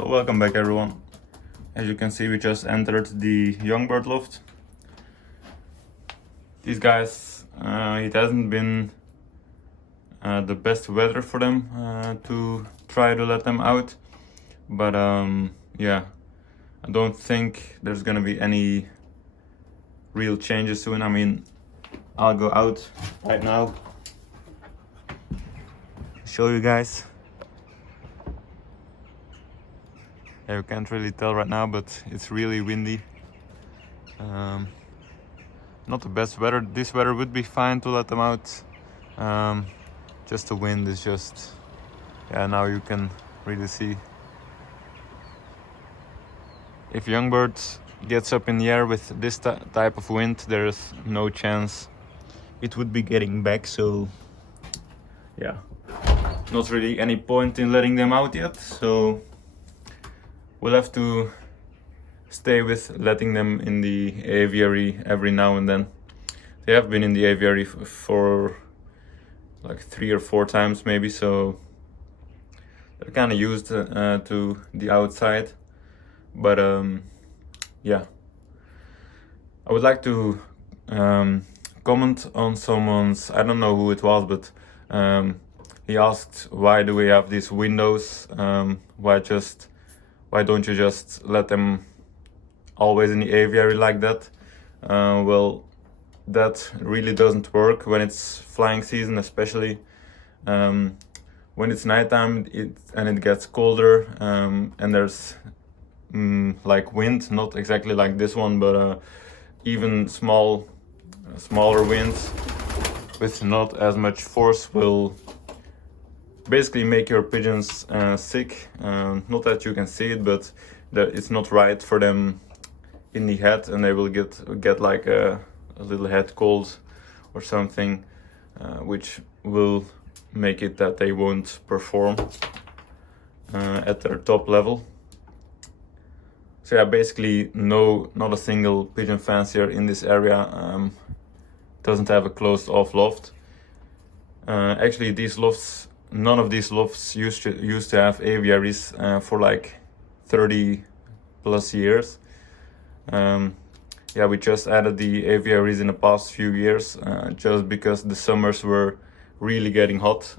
So welcome back everyone. As you can see, we just entered the Youngbird loft. These guys, it hasn't been the best weather for them to try to let them out, but yeah, I don't think there's gonna be any real changes soon. I mean, I'll go out right now, show you guys. Yeah, you can't really tell right now, but it's really windy. Not the best weather. This weather would be fine to let them out. Just the wind is just, yeah, now you can really see. If Youngbird gets up in the air with this type of wind, there's no chance it would be getting back. So yeah, not really any point in letting them out yet. So we'll have to stay with letting them in the aviary every now and then. They have been in the aviary for like 3 or 4 times maybe, so they're kind of used to the outside. But yeah, I would like to comment on someone's, I don't know who it was, but he asked, why do we have these windows? Why don't you just let them always in the aviary like that? Well, that really doesn't work when it's flying season, especially when it's nighttime and it gets colder, and there's like wind, not exactly like this one, but even smaller winds with not as much force will basically make your pigeons sick. Not that you can see it, but that it's not right for them in the head, and they will get like a little head cold or something, which will make it that they won't perform at their top level. So yeah, basically not a single pigeon fancier in this area doesn't have a closed off loft. Actually, these lofts, none of these lofts used to have aviaries for like 30 plus years. Yeah, we just added the aviaries in the past few years, just because the summers were really getting hot.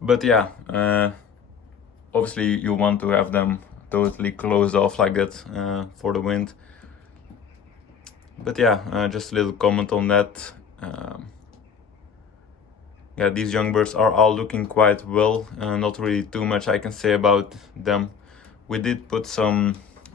But yeah, obviously you want to have them totally closed off like that for the wind. But yeah, just a little comment on that. Yeah, these young birds are all looking quite well. Not really too much I can say about them. We did put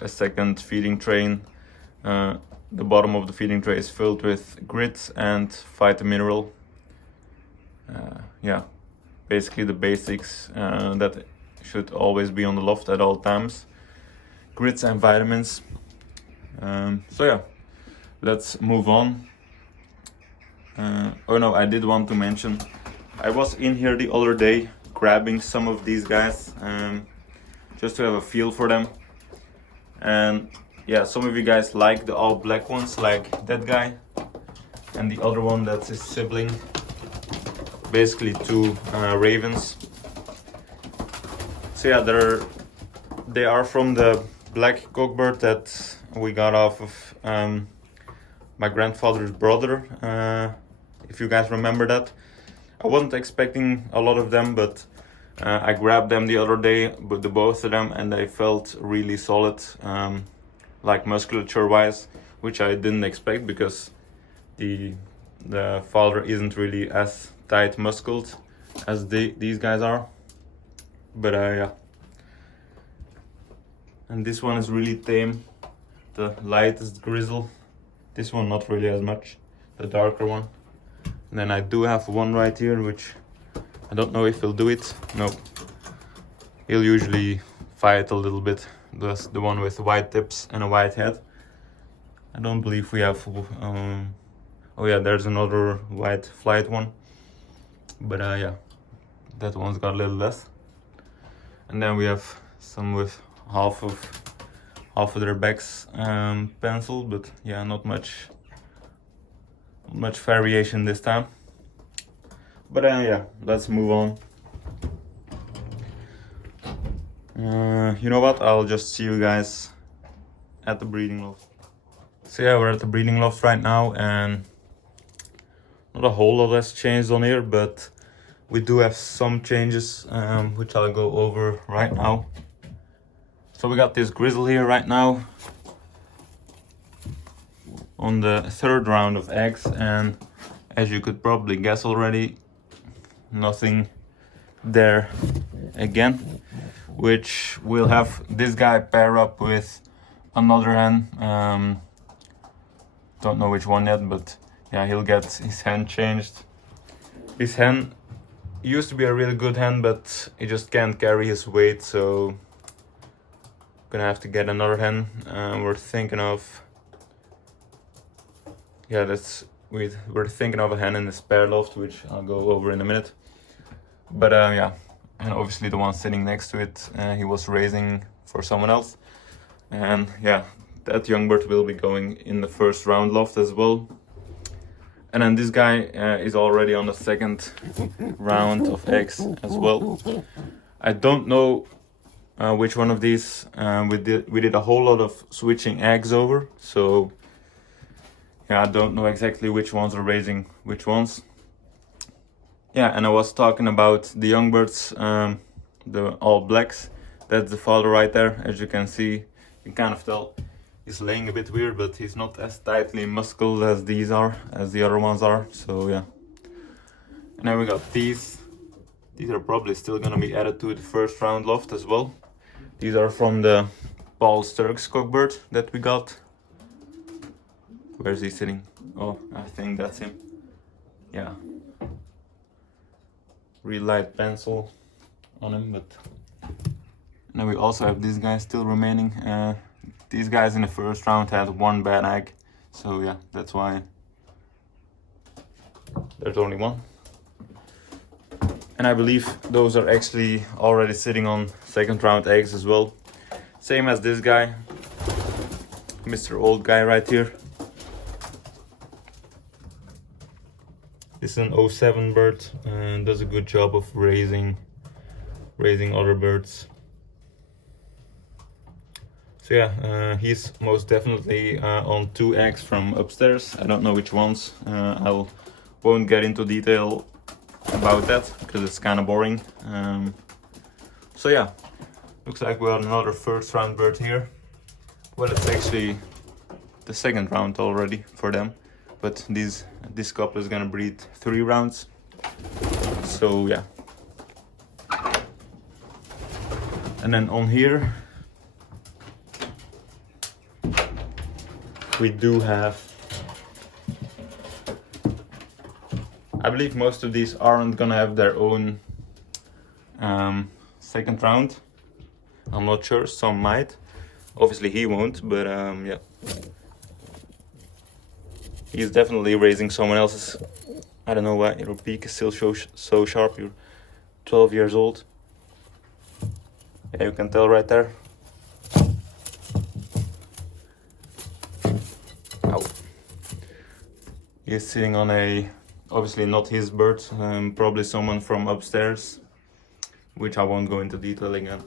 a second feeding tray. The bottom of the feeding tray is filled with grits and phytomineral. Yeah, basically the basics that should always be on the loft at all times. Grits and vitamins. So yeah, let's move on. Oh no, I did want to mention, I was in here the other day grabbing some of these guys just to have a feel for them. And yeah, some of you guys like the all black ones, like that guy, and the other one that's his sibling, basically 2 ravens. So yeah, they are from the black cockbird that we got off of my grandfather's brother, if you guys remember that. I wasn't expecting a lot of them, but I grabbed them the other day, but the both of them, and they felt really solid, like musculature wise, which I didn't expect because the father isn't really as tight muscled as these guys are. But yeah, and this one is really tame, the lightest grizzle. This one not really as much, the darker one. And then I do have one right here, which I don't know if he'll do it. No, he'll usually fight a little bit. That's the one with white tips and a white head. I don't believe we have oh yeah, there's another white flight one, but yeah, that one's got a little less. And then we have some with half of their backs penciled, but yeah, not much variation this time. But yeah, let's move on. You know what, I'll just see you guys at the breeding loft. So yeah, we're at the breeding loft right now, and not a whole lot has changed on here, but we do have some changes, which I'll go over right now. So we got this grizzle here right now on the 3rd round of eggs, and as you could probably guess already, nothing there again, which will have this guy pair up with another hen. Don't know which one yet, but yeah, he'll get his hen changed. His hen used to be a really good hen, but he just can't carry his weight, so gonna have to get another hen. We're thinking of, yeah, we're thinking of a hen in the spare loft, which I'll go over in a minute. But yeah, and obviously the one sitting next to it, he was raising for someone else, and yeah, that young bird will be going in the 1st round loft as well. And then this guy is already on the 2nd round of eggs as well. I don't know which one of these. We did a whole lot of switching eggs over, so yeah, I don't know exactly which ones are raising which ones. Yeah, and I was talking about the young birds, the all blacks. That's the father right there. As you can see, you can kind of tell he's laying a bit weird, but he's not as tightly muscled as these are, as the other ones are. So yeah. And then we got these. These are probably still gonna be added to the 1st round loft as well. These are from the Paul Sturks cockbird that we got. Where's he sitting? Oh, I think that's him. Yeah. Real light pencil on him, but. And then we also have these guys still remaining. These guys in the 1st round had 1 bad egg, so yeah, that's why there's only 1. And I believe those are actually already sitting on 2nd round eggs as well. Same as this guy, Mr. Old Guy right here. This is an 07 bird and does a good job of raising other birds. So yeah, he's most definitely on 2 eggs from upstairs. I don't know which ones. I won't get into detail about that because it's kind of boring. So yeah, looks like we have another 1st round bird here. Well, it's actually the 2nd round already for them, but this couple is gonna breed 3 rounds. So yeah. And then on here we do have, I believe most of these aren't gonna have their own 2nd round. I'm not sure, some might. Obviously he won't, but yeah. He's definitely raising someone else's. I don't know why your beak is still so sharp. You're 12 years old. Yeah, you can tell right there. Ow. He's sitting on a, obviously not his bird, probably someone from upstairs, which I won't go into detail again.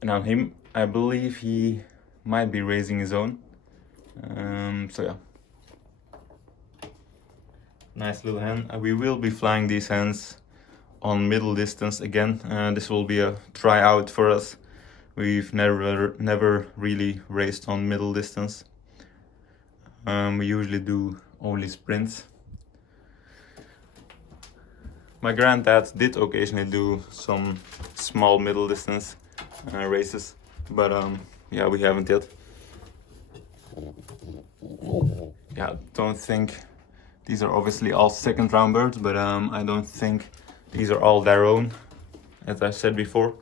And on him, I believe he might be raising his own. So yeah, nice little hen. We will be flying these hens on middle distance again. This will be a tryout for us. We've never really raced on middle distance. We usually do only sprints. My granddad did occasionally do some small middle distance races, but yeah, we haven't yet. Yeah, don't think these are obviously all 2nd round birds, but I don't think these are all their own, as I said before.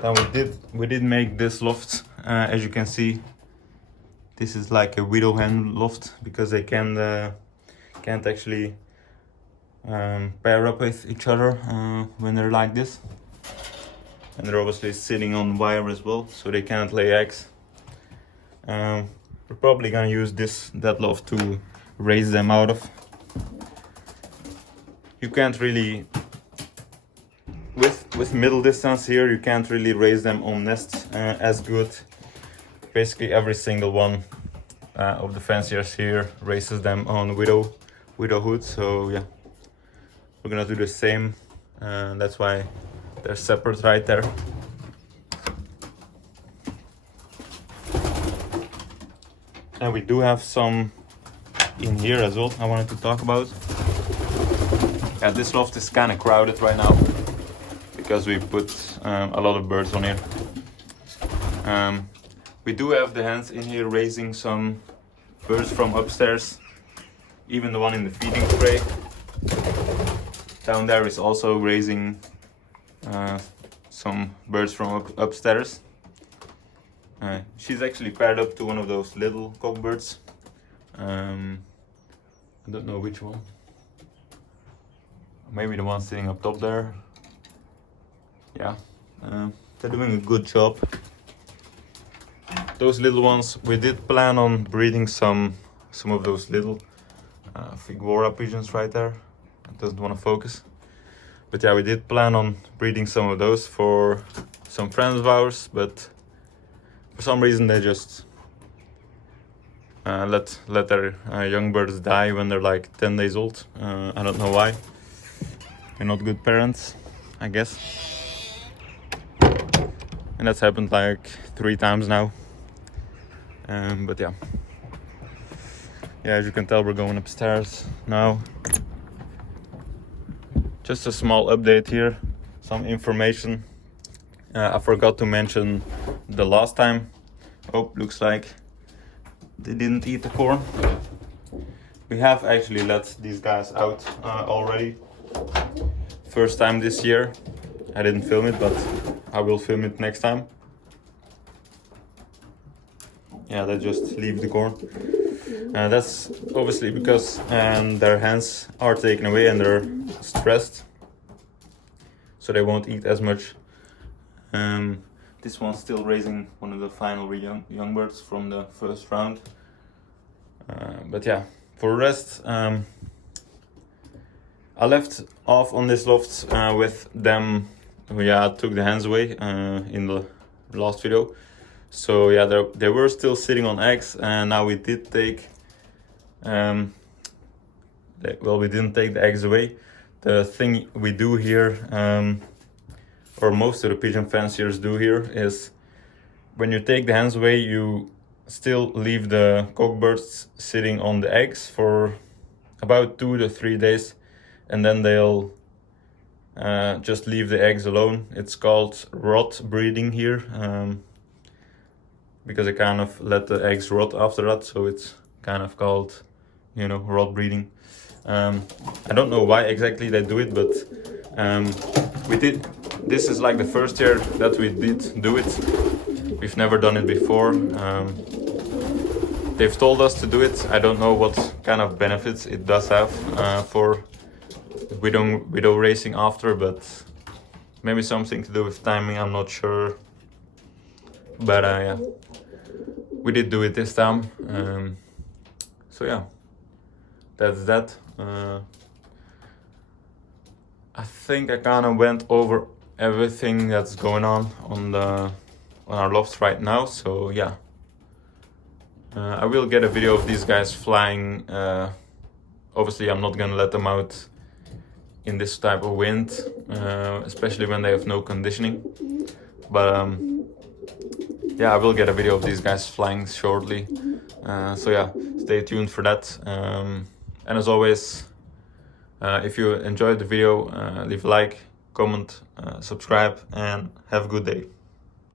Then we did make this loft. As you can see, this is like a widow hen loft because they can't actually pair up with each other when they're like this. And they're obviously sitting on wire as well, so they can't lay eggs. We're probably gonna use that loft to raise them out of. you can't really, with middle distance here, you can't really raise them on nests as good. Basically every single one of the fanciers here raises them on Widowhood, so yeah, we're gonna do the same. That's why they're separate right there. And we do have some in here as well I wanted to talk about. Yeah, this loft is kind of crowded right now because we put a lot of birds on here. We do have the hens in here raising some birds from upstairs, even the one in the feeding tray. Down there is also raising some birds from upstairs. She's actually paired up to one of those little cockbirds. I don't know which one. Maybe the one sitting up top there. Yeah, they're doing a good job. Those little ones, we did plan on breeding some of those little Figuora pigeons right there. It doesn't want to focus. But yeah, we did plan on breeding some of those for some friends of ours, but for some reason they just let their young birds die when they're like 10 days old. I don't know why. They're not good parents, I guess. And that's happened like 3 times now. But yeah, as you can tell, we're going upstairs now. Just a small update here, some information. I forgot to mention the last time. Oh, looks like they didn't eat the corn. We have actually let these guys out already. First time this year. I didn't film it, but I will film it next time. Yeah, they just leave the corn. That's obviously because their hands are taken away and they're stressed, so they won't eat as much. This one's still raising one of the final young birds from the first round. But yeah, for the rest, I left off on this loft with them. I took the hens away in the last video. So yeah, they were still sitting on eggs, and now we did take, we didn't take the eggs away. The thing we do here, or most of the pigeon fanciers do here, is when you take the hens away, you still leave the cockbirds sitting on the eggs for about 2 to 3 days, and then they'll just leave the eggs alone. It's called rot breeding here. Because I kind of let the eggs rot after that, so it's kind of called, rot breeding. I don't know why exactly they do it, but we did. This is like the first year that we did do it. We've never done it before. They've told us to do it. I don't know what kind of benefits it does have for widow racing after, but maybe something to do with timing. I'm not sure. But yeah, we did do it this time. So yeah, that's that. I think I kind of went over everything that's going on our lofts right now. So yeah, I will get a video of these guys flying. Obviously, I'm not gonna let them out in this type of wind, especially when they have no conditioning. But yeah, I will get a video of these guys flying shortly. So yeah, stay tuned for that. And as always, if you enjoyed the video, leave a like, comment, subscribe, and have a good day.